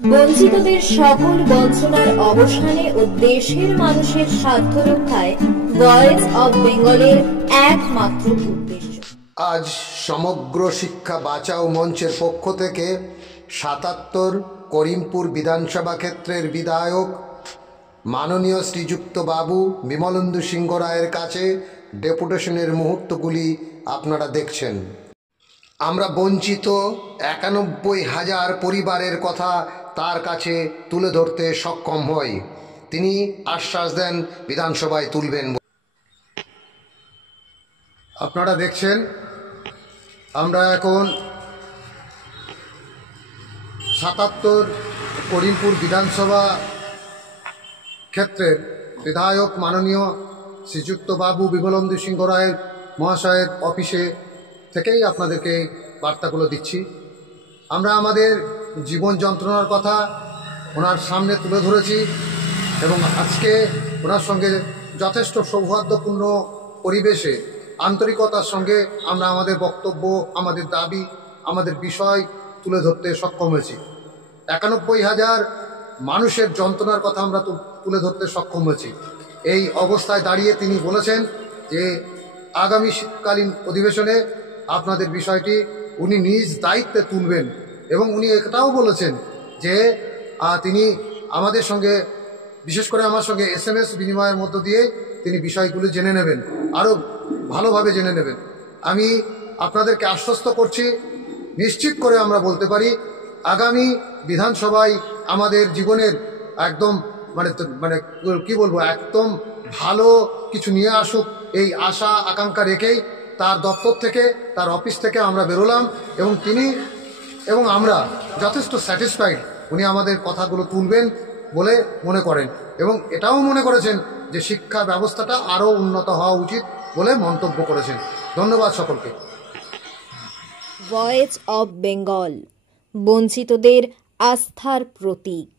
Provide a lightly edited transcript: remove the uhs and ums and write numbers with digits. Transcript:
বঞ্চিতদের সকল বঞ্চনার অবসানে ও দেশের মানুষের স্বার্থ রক্ষায় ভয়েস অব বেঙ্গলের একমাত্র উদ্দেশ্য। আজ সমগ্র শিক্ষা বাঁচাও মঞ্চের পক্ষ থেকে ৭৭ করিমপুর বিধানসভা ক্ষেত্রের বিধায়ক মাননীয় শ্রীযুক্ত বাবু বিমলেন্দু সিংহ রায়ের কাছে ডেপুটেশনের মুহূর্তগুলি আপনারা দেখছেন। আমরা বঞ্চিত ৯১,০০০ পরিবারের কথা তার কাছে তুলে ধরতে সক্ষম হই। তিনি আশ্বাস দেন বিধানসভায় তুলবেন। আপনারা দেখছেন আমরা এখন ৭৭ করিমপুর বিধানসভা ক্ষেত্রের বিধায়ক মাননীয় শ্রীযুক্ত বাবু বিমলেন্দু সিংহ রায় মহাশয়ের অফিসে থেকেই আপনাদেরকে বার্তাগুলো দিচ্ছি। আমরা আমাদের জীবন যন্ত্রণার কথা ওনার সামনে তুলে ধরেছি এবং আজকে ওনার সঙ্গে যথেষ্ট সৌহার্দ্যপূর্ণ পরিবেশে আন্তরিকতার সঙ্গে আমরা আমাদের বক্তব্য, আমাদের দাবি, আমাদের বিষয় তুলে ধরতে সক্ষম হয়েছি। ৯১,০০০ মানুষের যন্ত্রণার কথা আমরা তুলে ধরতে সক্ষম হয়েছি। এই অবস্থায় দাঁড়িয়ে তিনি বলেছেন যে আগামী শীতকালীন অধিবেশনে আপনাদের বিষয়টি উনি নিজ দায়িত্বে তুলবেন এবং উনি এটাও বলেছেন যে তিনি আমাদের সঙ্গে, বিশেষ করে আমার সঙ্গে SMS বিনিময়ের মধ্য দিয়ে তিনি বিষয়গুলি জেনে নেবেন, আরও ভালোভাবে জেনে নেবেন। আমি আপনাদেরকে আশ্বস্ত করছি, নিশ্চিত করে আমরা বলতে পারি আগামী বিধানসভায় আমাদের জীবনের একদম মানে কি বলবো, একদম ভালো কিছু নিয়ে আসুক এই আশা আকাঙ্ক্ষা রেখেই তার দপ্তর থেকে, তার অফিস থেকে আমরা বেরোলাম এবং তিনি এবং আমরা যথেষ্ট স্যাটিসফাইড উনি আমাদের কথাগুলো তুলবেন বলে মনে করেন এবং এটাও মনে করেছেন যে শিক্ষা ব্যবস্থাটা আরও উন্নত হওয়া উচিত বলে মন্তব্য করেছেন। ধন্যবাদ সকলকে। ভয়েস অব বেঙ্গল, বঞ্চিতদের আস্থার প্রতীক।